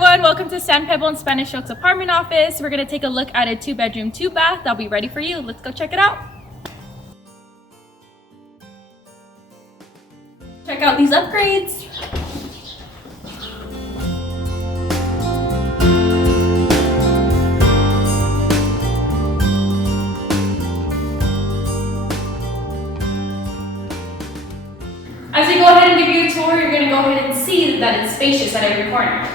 everyone, welcome to Pebble Spanish Oaks apartment office. We're going to take a look at a 2-bedroom, 2-bath. That'll be ready for you. Let's go check it out. Check out these upgrades. As we go ahead and give you a tour, you're going to go ahead and see that it's spacious at every corner.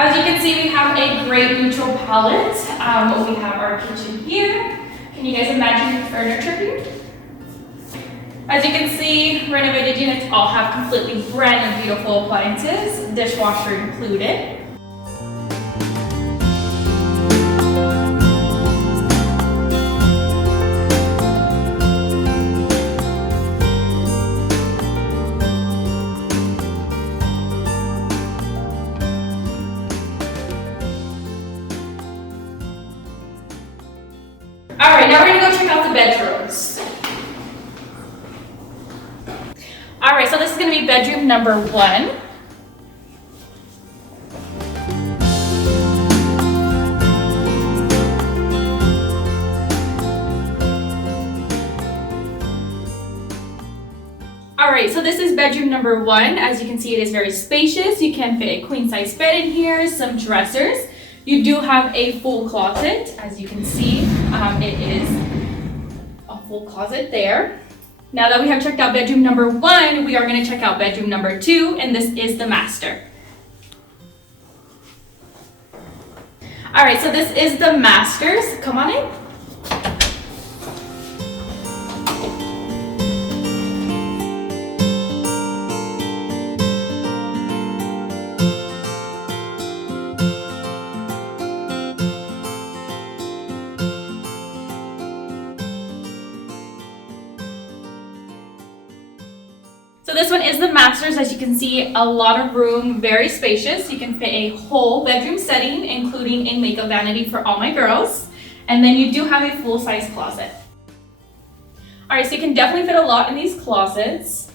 As you can see, we have a great neutral palette. We have our kitchen here. Can you guys imagine the furniture here? As you can see, renovated units all have completely brand new beautiful appliances, dishwasher included. All right, now we're gonna go check out the bedrooms. All right, so this is gonna be bedroom number 1. All right, so this is bedroom number 1. As you can see, it is very spacious. You can fit a queen size bed in here, some dressers. You do have a full closet, as you can see. It is a full closet there. Now that we have checked out bedroom number 1, we are going to check out bedroom number 2, and this is the master. All right, so this is the master's. Come on in. So this one is the master's. As you can see, a lot of room, very spacious. You can fit a whole bedroom setting, including a makeup vanity for all my girls. And then you do have a full-size closet. All right, so you can definitely fit a lot in these closets.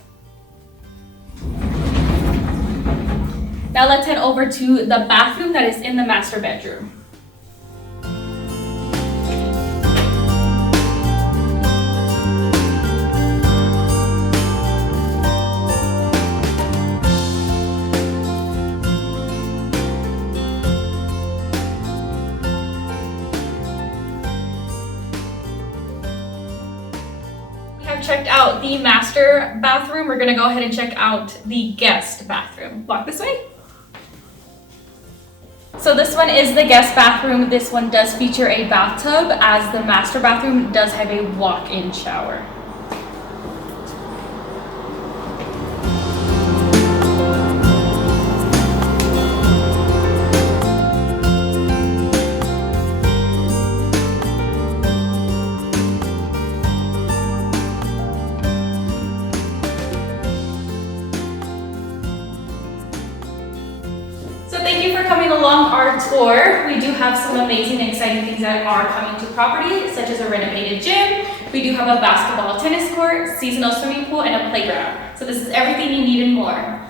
Now let's head over to the bathroom that is in the master bedroom. Checked out the master bathroom. We're gonna go ahead and check out the guest bathroom. Walk this way. So this one is the guest bathroom. This one does feature a bathtub, as the master bathroom does have a walk-in shower. Thank you for coming along our tour. We do have some amazing and exciting things that are coming to property, such as a renovated gym. We do have a basketball tennis court, seasonal swimming pool, and a playground. So this is everything you need and more.